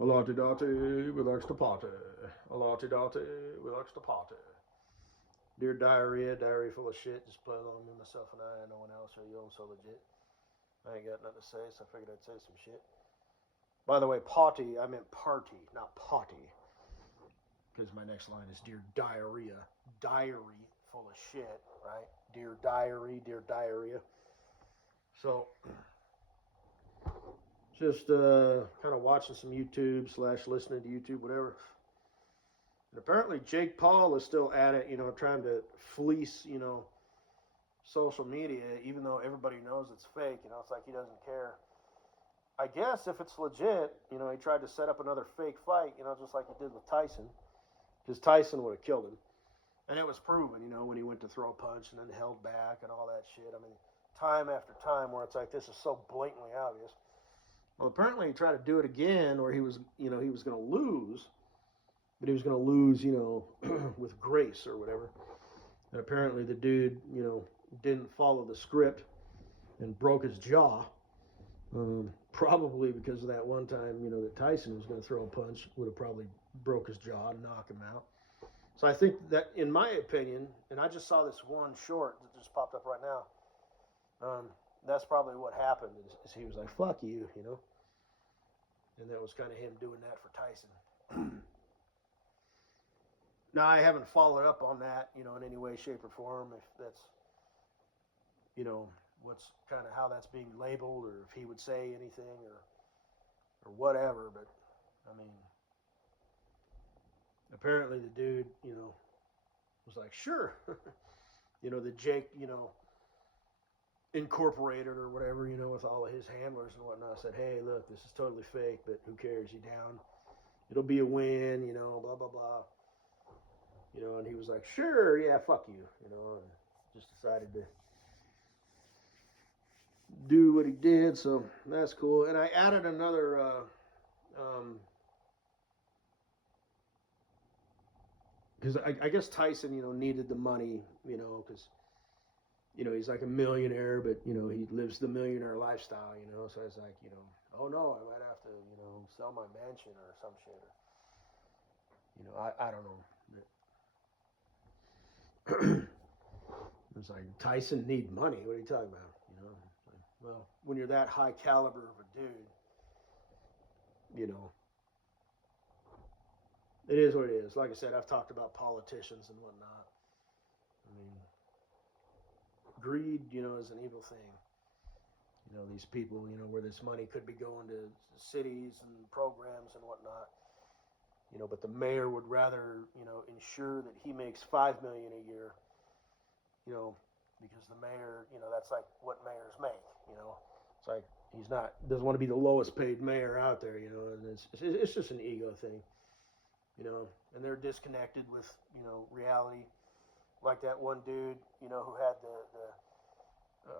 A lottie dottie with extra potty. A lottie dottie with extra potty. Dear diarrhea, diary full of shit. Just play along with myself and I. No one else. Are you all so legit? I ain't got nothing to say, so I figured I'd say some shit. By the way, potty, I meant party, not potty. Because my next line is Dear diarrhea. Diary full of shit, right? Dear diary, dear diarrhea. So, just kind of watching some YouTube / listening to YouTube, whatever. And apparently Jake Paul is still at it, trying to fleece, social media, even though everybody knows it's fake. It's like he doesn't care. I guess if it's legit, he tried to set up another fake fight, just like he did with Tyson, because Tyson would have killed him. And it was proven, when he went to throw a punch and then held back and all that shit. I mean, time after time where it's like, this is so blatantly obvious. Well, apparently he tried to do it again where he was going to lose, but he was going to lose, with grace or whatever. And apparently the dude, didn't follow the script and broke his jaw. Probably because of that one time, that Tyson was going to throw a punch, would have probably broke his jaw and knock him out. So I think that, in my opinion, and I just saw this one short that just popped up right now. That's probably what happened. Is he was like, "Fuck you," and that was kind of him doing that for Tyson. Now I haven't followed up on that, in any way, shape, or form. If that's, what's kind of how that's being labeled, or if he would say anything, or whatever. But I mean, apparently the dude, was like, sure, the Jake, incorporated or whatever, with all of his handlers and whatnot, said, hey, look, this is totally fake, but who cares? You down? It'll be a win, blah blah blah. And he was like, sure, yeah, fuck you, and just decided to do what he did. So that's cool. And I added another because I guess Tyson, needed the money, because he's like a millionaire, but he lives the millionaire lifestyle, So it's like, oh no, I might have to, sell my mansion or some shit. Or, I don't know. It's like Tyson need money. What are you talking about? Like, well, when you're that high caliber of a dude, it is what it is. Like I said, I've talked about politicians and whatnot. I mean, greed, is an evil thing. These people, where this money could be going to cities and programs and whatnot. But the mayor would rather, ensure that he makes $5 million a year, because the mayor, that's like what mayors make, It's like he's not doesn't want to be the lowest paid mayor out there, and it's just an ego thing, and they're disconnected with, reality. Like that one dude, who had the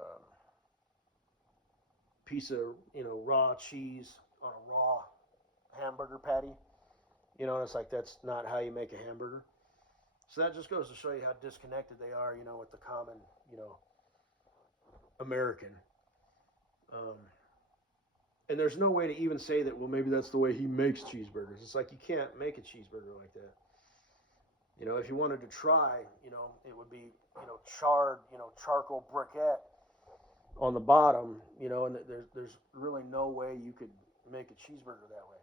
piece of, raw cheese on a raw hamburger patty. And it's like, that's not how you make a hamburger. So that just goes to show you how disconnected they are, with the common, American. And there's no way to even say that, well, maybe that's the way he makes cheeseburgers. It's like, you can't make a cheeseburger like that. If you wanted to try, it would be, charred, charcoal briquette on the bottom, and there's really no way you could make a cheeseburger that way.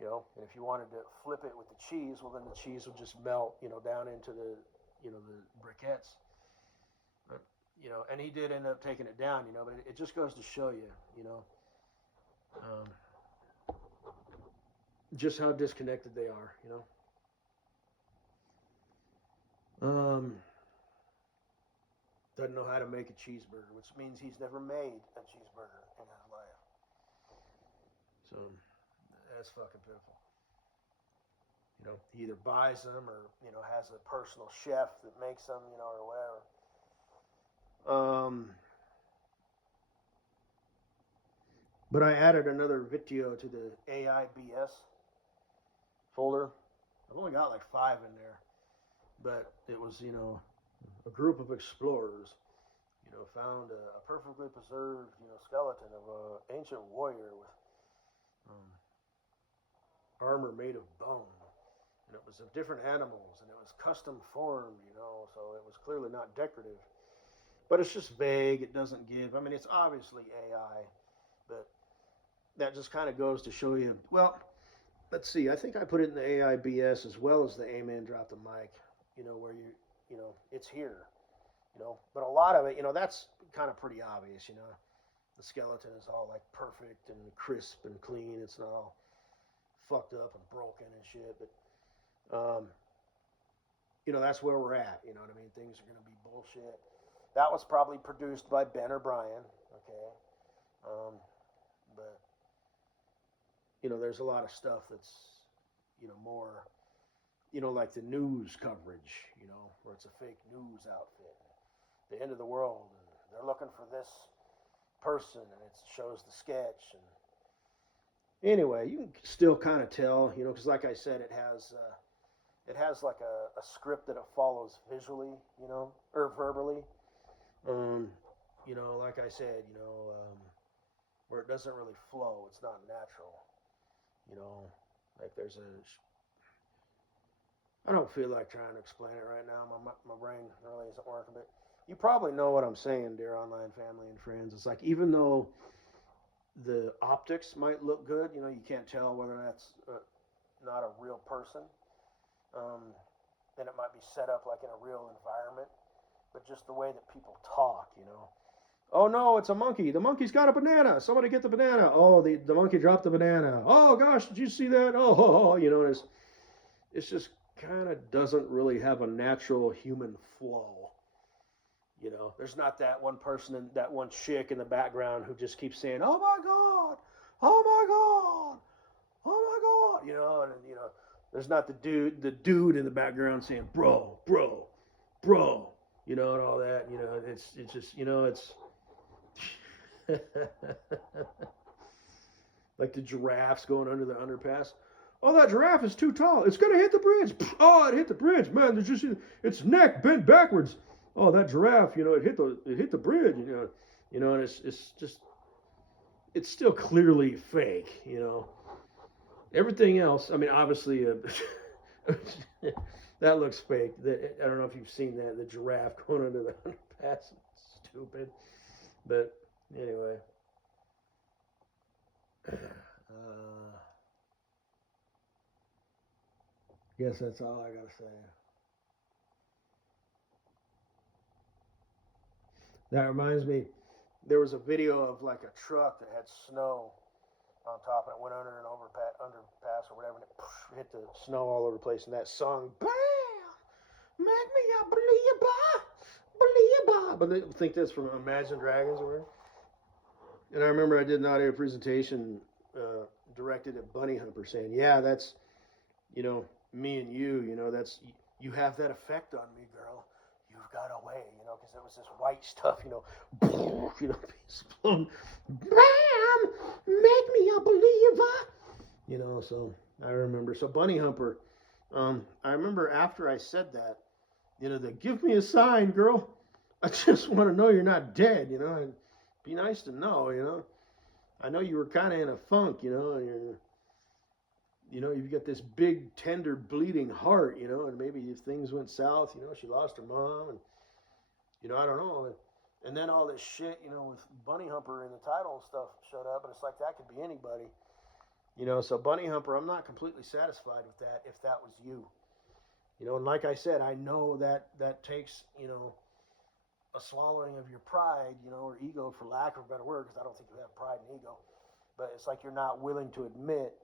And if you wanted to flip it with the cheese, well, then the cheese would just melt, down into the, the briquettes. But, and he did end up taking it down, but it just goes to show you, just how disconnected they are, Doesn't know how to make a cheeseburger, which means he's never made a cheeseburger in his life. So that's fucking pitiful. He either buys them or, has a personal chef that makes them, or whatever. But I added another video to the AIBS folder. I've only got like 5 in there, but it was, a group of explorers, found a perfectly preserved, skeleton of an ancient warrior with armor made of bone, and it was of different animals, and it was custom formed, so it was clearly not decorative. But it's just vague. It doesn't give. I mean, it's obviously AI, but that just kind of goes to show you. Well, let's see. I think I put it in the AI BS as well as the Amen drop the mic. Where it's here. But a lot of it, that's kind of pretty obvious. The skeleton is all like perfect and crisp and clean. It's not all fucked up and broken and shit. But that's where we're at. You know what I mean? Things are gonna be bullshit. That was probably produced by Ben or Brian. Okay. But there's a lot of stuff that's more like the news coverage. Where it's a fake news outfit. The end of the world, and they're looking for this person, and it shows the sketch. And anyway, you can still kind of tell, because like I said, it has like a script that it follows visually, or verbally. Like I said, where it doesn't really flow, it's not natural. Like I don't feel like trying to explain it right now. My brain really isn't working, but you probably know what I'm saying, dear online family and friends. It's like, even though the optics might look good, you can't tell whether that's not a real person. Then it might be set up like in a real environment, but just the way that people talk, Oh no, it's a monkey. The monkey's got a banana. Somebody get the banana. Oh, the monkey dropped the banana. Oh gosh, did you see that? Oh, it's just kind of doesn't really have a natural human flow. There's not that one person and that one chick in the background who just keeps saying, "Oh my God, oh my God, oh my God," and there's not the dude in the background saying, "Bro, bro, bro," and all that. It's just it's like the giraffes going under the underpass. Oh, that giraffe is too tall. It's gonna hit the bridge. Oh, it hit the bridge, man. There's just its neck bent backwards. Oh, that giraffe, it hit the bridge. And it's just it's still clearly fake. Everything else. I mean, obviously, that looks fake. I don't know if you've seen that, the giraffe going under the underpass. It's stupid, but anyway. Guess that's all I gotta say. That reminds me, there was a video of like a truck that had snow on top, and it went under an underpass or whatever, and it hit the snow all over the place. And that song, "Bam, make me a believer, believer," but they think that's from Imagine Dragons or whatever. And I remember I did an audio presentation directed at Bunny Humper, saying, "Yeah, that's me and you. That's you have that effect on me, girl. You've got away, because it was this white stuff, exploding. Bam! Make me a believer. So I remember. So Bunny Humper, I remember after I said that, the give me a sign, girl. I just want to know you're not dead, and be nice to know. I know you were kind of in a funk, and you've got this big, tender, bleeding heart, and maybe if things went south, she lost her mom, and, I don't know. And then all this shit, with Bunny Humper in the title and stuff showed up, and it's like that could be anybody. So Bunny Humper, I'm not completely satisfied with that if that was you. And like I said, I know that takes, a swallowing of your pride, or ego, for lack of a better word, because I don't think you have pride and ego. But it's like you're not willing to admit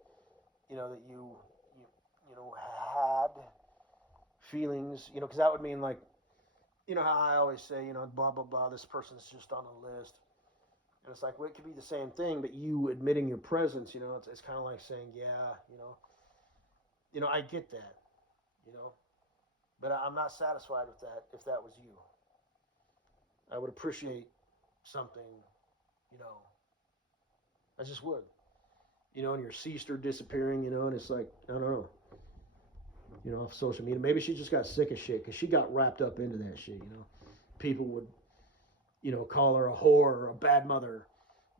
that you had feelings, because that would mean like, how I always say, blah, blah, blah, this person's just on the list. And it's like, well, it could be the same thing, but you admitting your presence, it's kind of like saying, yeah, I get that, but I'm not satisfied with that if that was you. I would appreciate something, I just would. And your sister disappearing, and it's like, I don't know, off social media. Maybe she just got sick of shit because she got wrapped up into that shit, People would, call her a whore or a bad mother,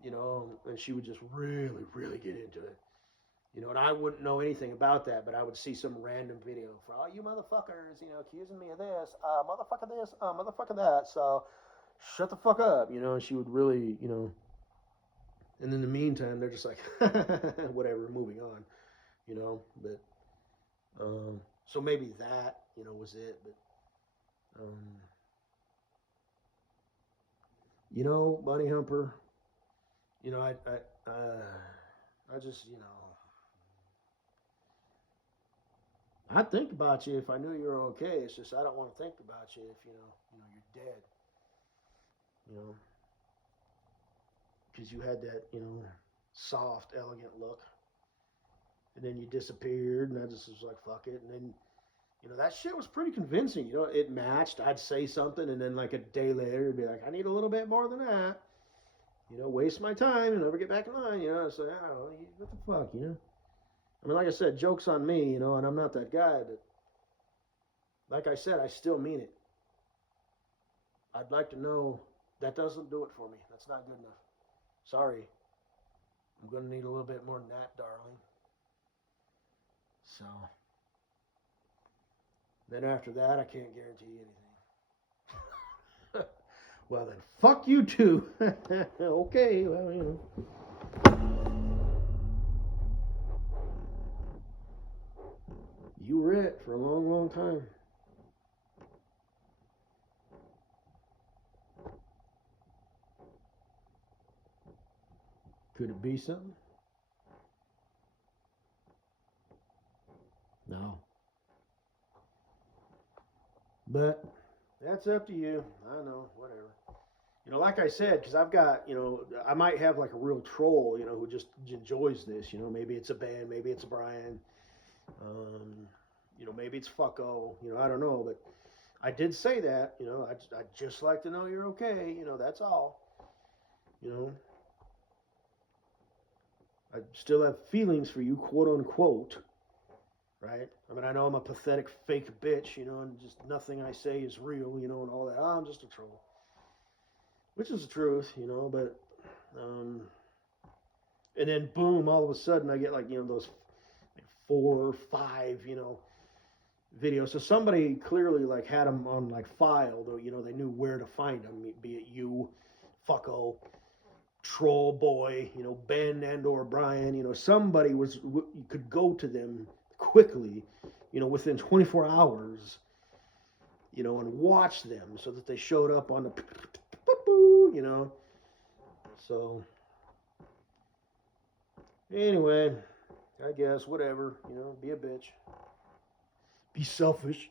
and she would just really, really get into it. You know, and I wouldn't know anything about that, but I would see some random video for all you motherfuckers, you know, accusing me of this, motherfucker this, motherfucker that. So shut the fuck up, you know. And she would really, you know. And in the meantime, they're just like, whatever, moving on, you know. But so maybe that, you know, was it. But you know, Bunny Humper, you know, I just, you know. I'd think about you if I knew you were okay. It's just I don't want to think about you if you're dead. You know, because you had that soft, elegant look, and then you disappeared, and I just was like, fuck it. And then that shit was pretty convincing. You know, it matched. I'd say something, and then like a day later, it'd be like, I need a little bit more than that. You know, waste my time and never get back in line. You know, so what the fuck, you know. I mean, like I said, joke's on me, you know, and I'm not that guy, but like I said, I still mean it. I'd like to know that doesn't do it for me. That's not good enough. Sorry. I'm going to need a little bit more than that, darling. So, then after that, I can't guarantee anything. Well, then, fuck you too. Okay, well, you know. You were it for a long, long time. Could it be something? No. But that's up to you. I know, whatever. You know, like I said, because I've got, I might have like a real troll, who just enjoys this. You know, maybe it's a band, maybe it's a Brian. Maybe it's Fucko. I don't know. But I did say that, I'd just like to know you're okay. That's all. I still have feelings for you, quote unquote. Right? I mean, I know I'm a pathetic fake bitch, and just nothing I say is real, and all that. Oh, I'm just a troll. Which is the truth, but, and then boom, all of a sudden I get like, those 4 or 5, videos. So somebody clearly like had them on like file, though, they knew where to find them, be it you, Fucko, Troll Boy, Ben and or Brian, somebody you could go to them quickly, within 24 hours, and watch them so that they showed up on the, so anyway, I guess whatever, be a bitch, be selfish.